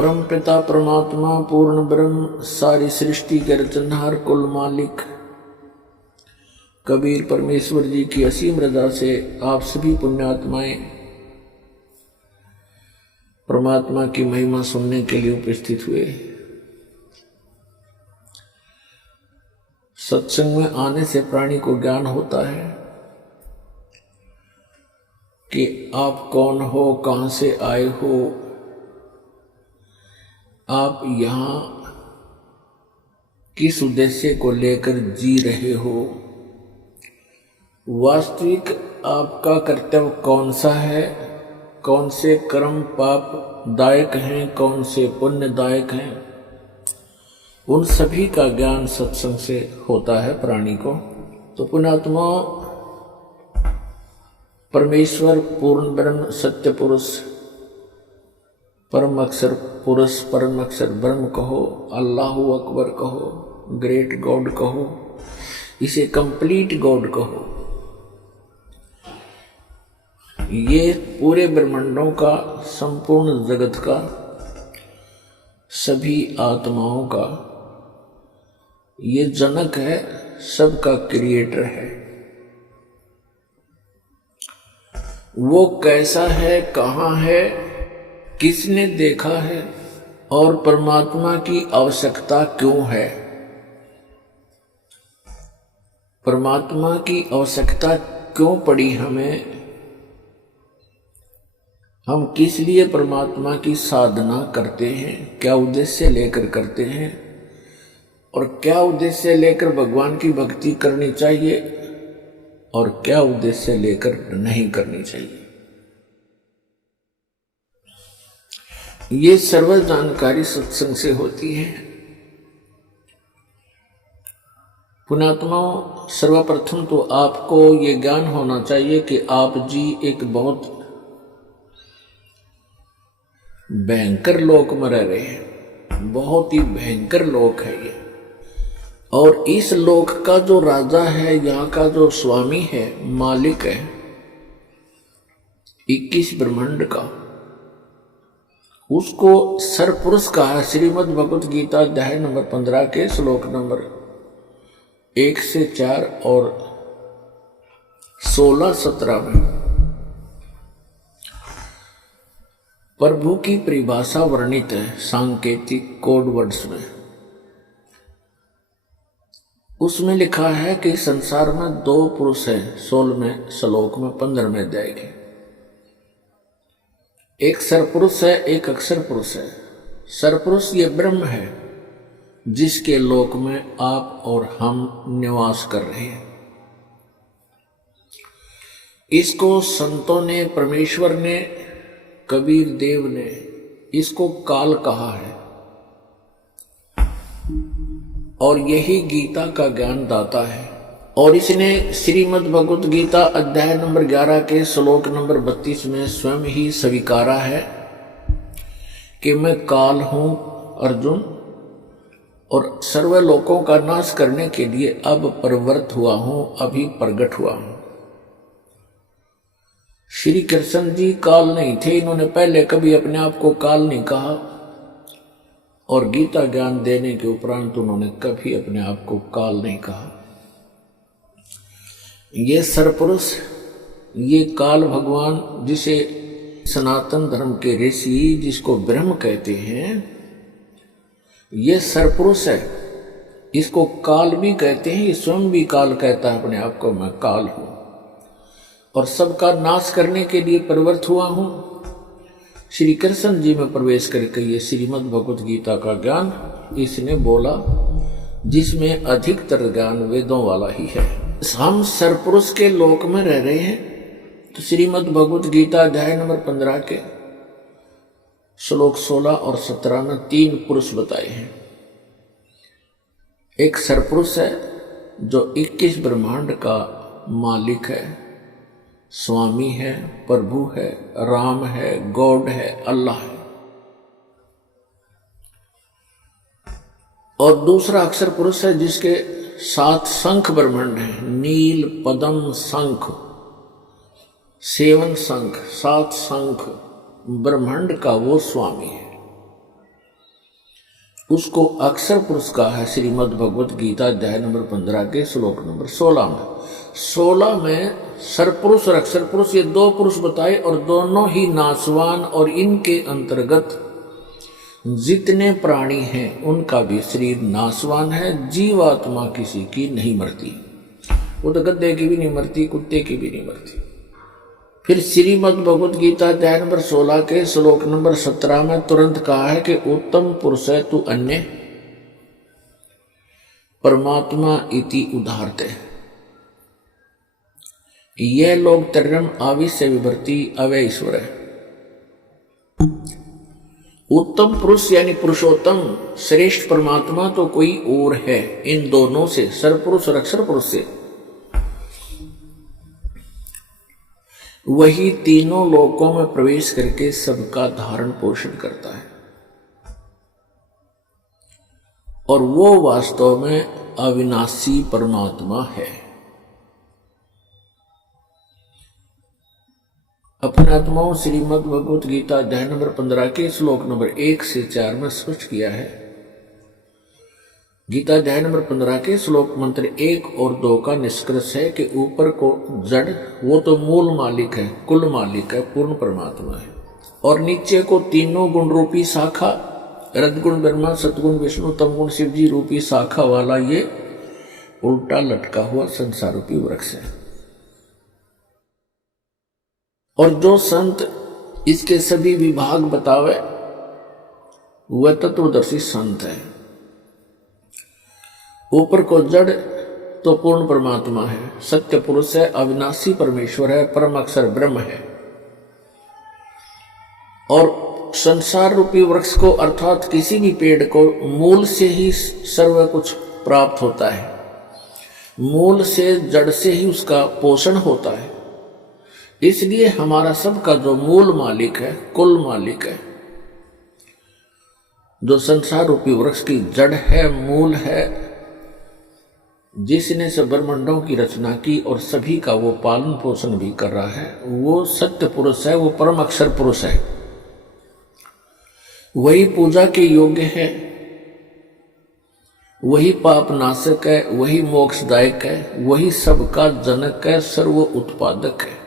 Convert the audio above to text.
परम पिता परमात्मा पूर्ण ब्रह्म सारी सृष्टि के रचनहार कुल मालिक कबीर परमेश्वर जी की असीम रजा से आप सभी पुण्यात्माएं परमात्मा की महिमा सुनने के लिए उपस्थित हुए। सत्संग में आने से प्राणी को ज्ञान होता है कि आप कौन हो, कहां से आए हो, आप यहां किस उद्देश्य को लेकर जी रहे हो, वास्तविक आपका कर्तव्य कौन सा है, कौन से कर्म पाप दायक हैं, कौन से पुण्यदायक हैं, उन सभी का ज्ञान सत्संग से होता है प्राणी को। तो पुण्यात्मा परमेश्वर पूर्ण ब्रह्म सत्य पुरुष परम अक्षर पुरुष परम अक्षर ब्रह्म कहो, अल्लाहु अकबर कहो, ग्रेट गॉड कहो, इसे कंप्लीट गॉड कहो, ये पूरे ब्रह्मांडों का, संपूर्ण जगत का, सभी आत्माओं का ये जनक है, सबका क्रिएटर है। वो कैसा है, कहाँ है, किसने देखा है और परमात्मा की आवश्यकता क्यों है, परमात्मा की आवश्यकता क्यों पड़ी हमें, हम किस लिए परमात्मा की साधना करते हैं, क्या उद्देश्य लेकर करते हैं और क्या उद्देश्य लेकर भगवान की भक्ति करनी चाहिए और क्या उद्देश्य लेकर नहीं करनी चाहिए, ये सर्व जानकारी सत्संग से होती है। पुण्यात्माओं, सर्वप्रथम तो आपको ये ज्ञान होना चाहिए कि आप जी एक बहुत भयंकर लोक में रह रहे हैं, बहुत ही भयंकर लोक है ये। और इस लोक का जो राजा है, यहाँ का जो स्वामी है, मालिक है 21 ब्रह्मांड का, उसको सरपुरुष कहा। श्रीमद् भगवत गीता अध्याय नंबर 15 के श्लोक नंबर 1 से 4 और 16-17 में प्रभु की परिभाषा वर्णित है सांकेतिक कोड वर्ड्स में। उसमें लिखा है कि संसार में 2 पुरुष हैं, 16वें श्लोक में 15वें अध्याय के। एक सरपुरुष है, एक अक्षर पुरुष है। सरपुरुष ये ब्रह्म है जिसके लोक में आप और हम निवास कर रहे हैं। इसको संतों ने, परमेश्वर ने, कबीर देव ने इसको काल कहा है और यही गीता का ज्ञान दाता है। और इसने श्रीमद् भगवत गीता अध्याय नंबर 11 के श्लोक नंबर 32 में स्वयं ही स्वीकारा है कि मैं काल हूं अर्जुन, और सर्व लोकों का नाश करने के लिए अब प्रवृत्त हुआ हूं, अभी प्रकट हुआ हूं। श्री कृष्ण जी काल नहीं थे, इन्होंने पहले कभी अपने आप को काल नहीं कहा और गीता ज्ञान देने के उपरांत उन्होंने कभी अपने आप को काल नहीं कहा। ये सरपुरुष, ये काल भगवान, जिसे सनातन धर्म के ऋषि, जिसको ब्रह्म कहते हैं, ये सरपुरुष है। इसको काल भी कहते हैं, ये स्वयं भी काल कहता है अपने आप को, मैं काल हूं और सबका नाश करने के लिए प्रवृत्त हुआ हूं। श्री कृष्ण जी में प्रवेश करके ये श्रीमद् भगवत गीता का ज्ञान इसने बोला, जिसमें अधिकतर ज्ञान वेदों वाला ही है। हम सरपुरुष के लोक में रह रहे हैं, तो श्रीमद् भगवत गीता अध्याय नंबर 15 के श्लोक 16 और 17 में 3 पुरुष बताए हैं। एक सरपुरुष है जो 21 ब्रह्मांड का मालिक है, स्वामी है, प्रभु है, राम है, गॉड है, अल्लाह है। और दूसरा अक्षर पुरुष है जिसके 7 शंख ब्रह्मांड है, नील, पद्म, शंख, 7 शंख, 7 शंख ब्रह्मांड का वो स्वामी है। उसको अक्षर पुरुष कहा है। श्रीमद् भगवत गीता अध्याय नंबर 15 के श्लोक नंबर 16 में। 16 में सरपुरुष और अक्षर पुरुष ये दो पुरुष बताए, और दोनों ही नाशवान, और इनके अंतर्गत जितने प्राणी हैं उनका भी शरीर नाशवान है। जीवात्मा किसी की नहीं मरती, वो तो गद्दे की भी नहीं मरती, कुत्ते की भी नहीं मरती। फिर श्रीमद् भगवत गीता अध्याय नंबर 16 के श्लोक नंबर 17 में तुरंत कहा है कि उत्तम पुरुष है तू अन्य परमात्मा इति उदाहरते। यह लोग तरम आविश्य विभर्ति अवय ईश्वर है। उत्तम पुरुष यानी पुरुषोत्तम श्रेष्ठ परमात्मा तो कोई और है इन दोनों से, सरपुरुष और अक्षर पुरुष से। वही तीनों लोकों में प्रवेश करके सबका धारण पोषण करता है, और वो वास्तव में अविनाशी परमात्मा है। अपने आत्माओं श्रीमद् भगवत गीता अध्याय नंबर 15 के श्लोक नंबर 1 से 4 में स्पष्ट किया है। गीता अध्याय नंबर 15 के श्लोक मंत्र 1 और 2 का निष्कर्ष है कि ऊपर को जड़ वो तो मूल मालिक है, कुल मालिक है, पूर्ण परमात्मा है, और नीचे को तीनों गुण रूपी शाखा, रजगुण ब्रह्मा, सतगुण विष्णु, तमगुण शिव जी रूपी शाखा वाला ये उल्टा लटका हुआ संसार रूपी वृक्ष है। और जो संत इसके सभी विभाग बतावे वह तत्वदर्शी संत है। ऊपर को जड़ तो पूर्ण परमात्मा है, सत्य पुरुष है, अविनाशी परमेश्वर है, परम अक्षर ब्रह्म है। और संसार रूपी वृक्ष को अर्थात किसी भी पेड़ को मूल से ही सर्व कुछ प्राप्त होता है, मूल से जड़ से ही उसका पोषण होता है। इसलिए हमारा सबका जो मूल मालिक है, कुल मालिक है, जो संसार रूपी वृक्ष की जड़ है, मूल है, जिसने सब ब्रह्मांडों की रचना की और सभी का वो पालन पोषण भी कर रहा है, वो सत्य पुरुष है, वो परम अक्षर पुरुष है। वही पूजा के योग्य है, वही पाप नाशक है, वही मोक्षदायक है, वही सबका जनक है, सर्व उत्पादक है।